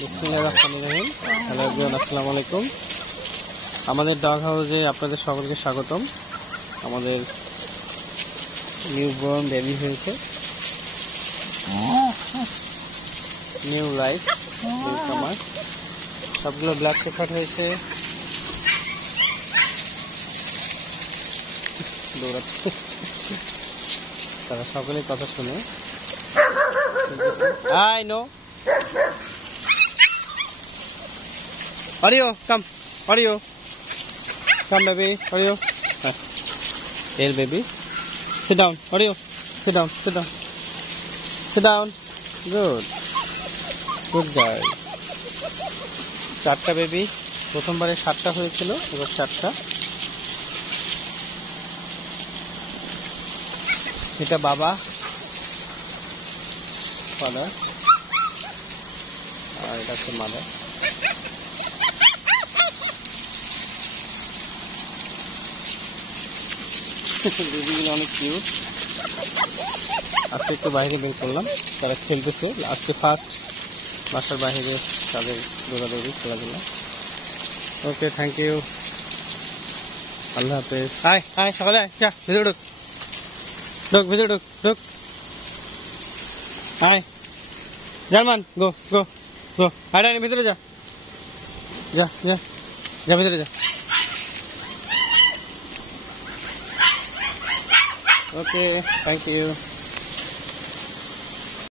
বিসমিল্লাহির রহমানির রহিম। Hello everyone, আসসালামু আলাইকুম। আমাদের ডগ হাউসে আপনাদের সকলকে স্বাগতম। আমাদের নিউবর্ন বেবি হয়েছে, নিউ লাইফ, নিউ কামার। সবগুলো ব্ল্যাক শেফার্ড হয়েছে। দৌড়াচ্ছে, তারা সকলেই কথা শুনে। I know Oreo, come. Oreo. Come, baby. Oreo. Here, baby. Sit down. Oreo. Sit down. Sit down. Sit down. Good. Good guy. 4টা বেবি। প্রথমবারে 7টা হয়েছিল, এবার 4টা। এটা বাবা, ফাদার, আর এটা হচ্ছে মাদার। বেবিগুলো অনেক কিউট। আজকে একটু বাইরে বের করলাম, তারা খেলতেছে। আজকে ফার্স্ট বাসার বাইরে তাদের দৌড়াদৌড়ি, খেলাধুলা। ওকে, থ্যাংক ইউ, আল্লাহ হাফেজ। আয় আয়, সকালে আয়, যা ভিতরে ঢুক, ঢুক ভিতরে ঢুক, ঢুক, আয় জার্মান, গো গো গো, আয় ভিতরে যা, যা যা যা ভিতরে যা। Okay, thank you.